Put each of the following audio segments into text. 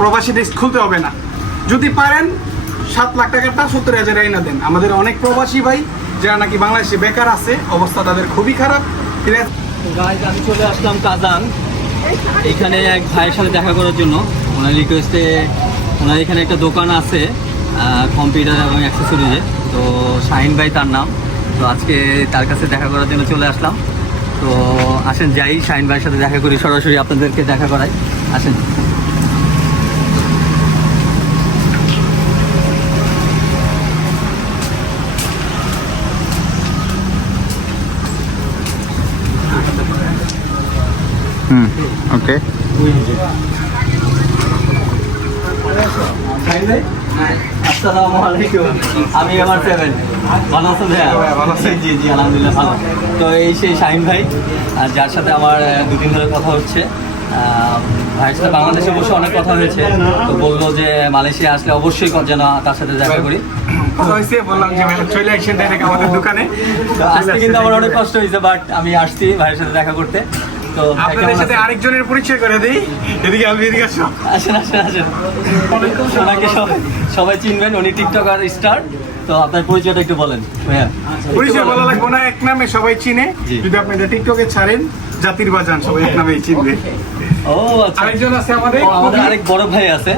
প্রবাসী দেশ খুলতে হবে না। যদি পারেন, সাত লাখ টাকাটা সত্তর হাজার আইনা দেন। আমাদের অনেক প্রবাসী ভাই, যারা নাকি বাংলাদেশে বেকার আছে, অবস্থা তাদের খুবই খারাপ। আমি চলে আসলাম কাজান। এখানে এক ভাইয়ের সাথে দেখা করার জন্য। ওনার রিকোয়েস্টে ওনার এখানে একটা দোকান আছে কম্পিউটার এবং অ্যাক্সেসরিজে তো শাহিন ভাই তার নাম। তো আজকে তার কাছে দেখা করার জন্য চলে আসলাম। তো আসেন, যাই, শাহিন ভাইয়ের সাথে দেখা করি। সরাসরি আপনাদেরকে দেখা করাই। আসেন। আসসালামু আলাইকুম। আমি আমার ভালো আছেন ভাইয়া? ভালো আছি। জি জি আলহামদুলিল্লাহ ভালো। তো এই সেই শাহিন ভাই যার সাথে আমার দুদিন ধরে কথা হচ্ছে ভাইয়ের সাথে বাংলাদেশে বসে অনেক কথা হয়েছে। তো বলল যে মালয়েশিয়া আসলে অবশ্যই যেন তার সাথে দেখা করি। বললাম যে চলে আসছেন আমাদের দোকানে। তো আজকে কিন্তু আমার অনেক কষ্ট হয়েছে বাট আমি আসছি ভাইয়ের সাথে দেখা করতে। তো আপনাদের সাথে আরেকজনের পরিচয় করে দিই। এদিকে আমি এদিকে আসো। আসেন আসেন আসেন। ওনাকে সবাই সবাই চিনবেন উনি টিকটকার স্টার। তো আপনার পরিচয়টা একটু বলেন ভাইয়া। পরিচয় বলা লাগবে না এক নামে সবাই চিনে। যদি আপনি এটা টিকটকে ছাড়েন জাতির বাজান সবাই এক নামেই চিনবে। ও আচ্ছা। আরেকজন আছে আমাদের? আমাদের আরেক বড় ভাই আছে।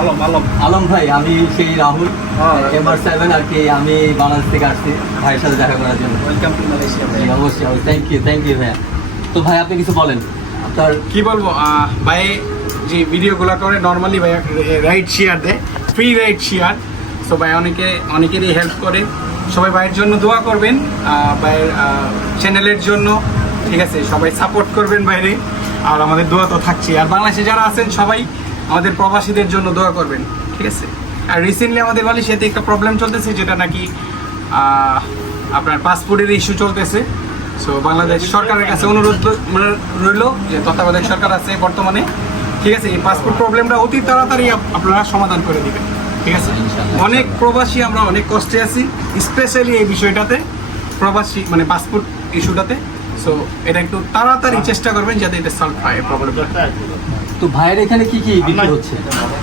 আলম আলম। আলম ভাই আমি সেই রাহুল। হ্যাঁ। এবার সেভেন আর কি আমি বাংলাদেশ থেকে আসছি ভাইয়ের সাথে দেখা করার জন্য। ওয়েলকাম টু মালয়েশিয়া অবশ্যই থ্যাংক ইউ থ্যাংক ইউ ভাইয়া। তো ভাই, আপনি কিছু বলেন। আপনার কি বলব ভাই, যে ভিডিওগুলো করে নর্মালি ভাই রাইড শেয়ার দেয় ফ্রি রাইড শেয়ার সো ভাই, অনেকে, অনেকেরই হেল্প করে। সবাই ভাইয়ের জন্য দোয়া করবেন ভাইয়ের চ্যানেলের জন্য। ঠিক আছে, সবাই সাপোর্ট করবেন বাইরে আর আমাদের দোয়া তো থাকছে আর বাংলাদেশে যারা আছেন সবাই, আমাদের প্রবাসীদের জন্য দোয়া করবেন। ঠিক আছে? আর রিসেন্টলি আমাদের মালয়েশিয়াতে একটা প্রবলেম চলতেছে, যেটা নাকি আপনার পাসপোর্টের ইস্যু চলতেছে। সো বাংলাদেশ সরকারের কাছে অনুরোধ মানে রইল যে তত্ত্বাবধায়ক সরকার আছে বর্তমানে। ঠিক আছে এই পাসপোর্ট প্রবলেমটা অতি তাড়াতাড়ি আপনারা সমাধান করে দিবেন। ঠিক আছে? অনেক প্রবাসী আমরা অনেক কষ্টে আছি স্পেশালি এই বিষয়টাতে প্রবাসী মানে পাসপোর্ট ইস্যুটাতে সো এটা একটু তাড়াতাড়ি চেষ্টা করবেন যাতে এটা সলভ হয় প্রবলেমটা তো ভাইয়ের এখানে কি কি বিক্রি হচ্ছে?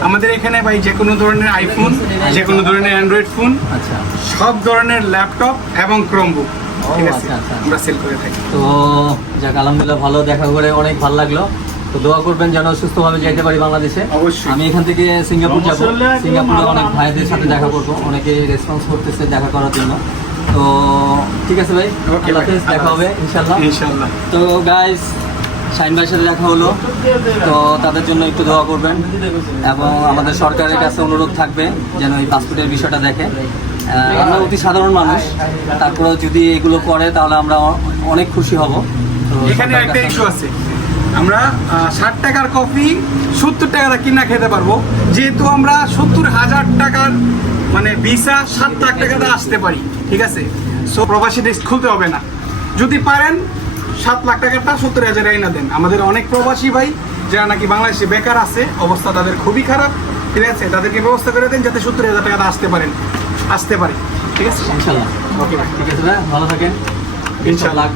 আমাদের এখানে ভাই যে কোনো ধরনের আইফোন যে কোনো ধরনের অ্যান্ড্রয়েড ফোন আচ্ছা। সব ধরনের ল্যাপটপ এবং ক্রোমবুক ঠিক আছে? আচ্ছা, আচ্ছা। আমরা সেল করে থাকি। তো যাক আলহামদুলিল্লাহ ভালো দেখা করে অনেক ভালো লাগল। তো দোয়া করবেন যেন সুস্থভাবে যেতে পারি বাংলাদেশে। অবশ্যই। আমি এখান থেকে সিঙ্গাপুর যাব। সিঙ্গাপুরে অনেক ভাইদের সাথে দেখা করব। অনেকে রেসপন্স করতেছে দেখা করার জন্য। তো ঠিক আছে ভাই আল্লাহ দেখা হবে ইনশাল্লাহ ইনশাল্লাহ তো গাইস শাইন ভাইয়ের সাথে দেখা হলো। তো তাদের জন্য একটু দোয়া করবেন। এবং আমাদের সরকারের কাছে অনুরোধ থাকবে যেন এই পাসপোর্টের বিষয়টা দেখে। আমরা অতি সাধারণ মানুষ। তারপরে যদি এগুলো করে তাহলে আমরা অনেক খুশি হব। এখানে একটা ইস্যু আছে। আমরা ষাট টাকার কফি সত্তর টাকা কিনা খেতে পারব। যেহেতু আমরা সত্তর হাজার টাকার মানে ভিসা সাত লাখ টাকাতে আসতে পারি ঠিক আছে? সো প্রবাসী দেশ খুলতে হবে না। যদি পারেন সাত লাখ টাকাটা সত্তর হাজার আইনা দেন। আমাদের অনেক প্রবাসী ভাই যারা নাকি বাংলাদেশে বেকার আছে অবস্থা তাদের খুবই খারাপ ঠিক আছে? তাদেরকে ব্যবস্থা করে দেন যাতে সত্তর হাজার টাকাটা আসতে পারেন। আসতে পারি। ঠিক আছে? ইনশাল্লাহ। ওকে ভাই ঠিক আছে ভাই। ভালো থাকেন। ইনশাল্লাহ।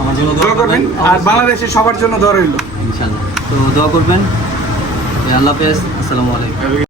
আমার জন্য দোয়া করবেন। আর বাংলাদেশে সবার জন্য দোয়া রইল। ইনশাল্লাহ। তো দোয়া করবেন। আল্লাহ হাফেজ। আসসালামু আলাইকুম।